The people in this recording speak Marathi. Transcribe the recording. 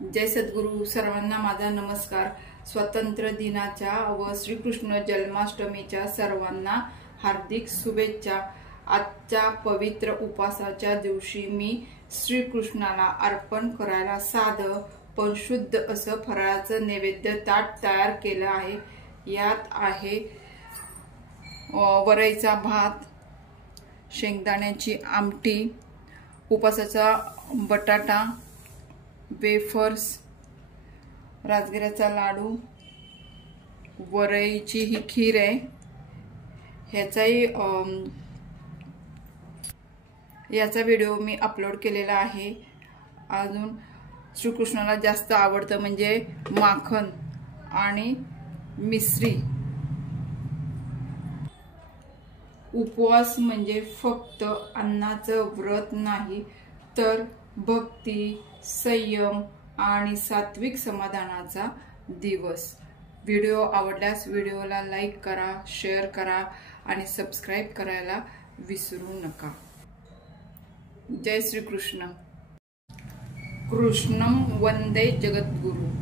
जय सद्गुरू. सर्वांना माझा नमस्कार. स्वातंत्र्य दिनाच्या व श्रीकृष्ण जन्माष्टमीच्या सर्वांना हार्दिक शुभेच्छा. आजच्या पवित्र उपवासाच्या दिवशी मी श्रीकृष्णाला अर्पण करायला साधं पण शुद्ध असं फराळाचं नैवेद्य ताट तयार केलं आहे. यात आहे वरईचा भात, शेंगदाण्याची आमटी, उपवासाचा बटाटा, वेफर्स, राजगिऱ्याचा लाडू, वरईची ही खीर आहे. याचा व्हिडिओ मी अपलोड केलेला आहे. अजून श्रीकृष्णाला जास्त आवडतं म्हणजे माखन आणि मिश्री. उपवास म्हणजे फक्त अन्नाचं व्रत नाही, तर भक्ती, संयम आणि सात्विक समाधानाचा दिवस. व्हिडिओ आवडल्यास व्हिडिओला लाईक करा, शेअर करा आणि सबस्क्राईब करायला विसरू नका. जय श्रीकृष्ण. कृष्णं वंदे जगद्गुरु.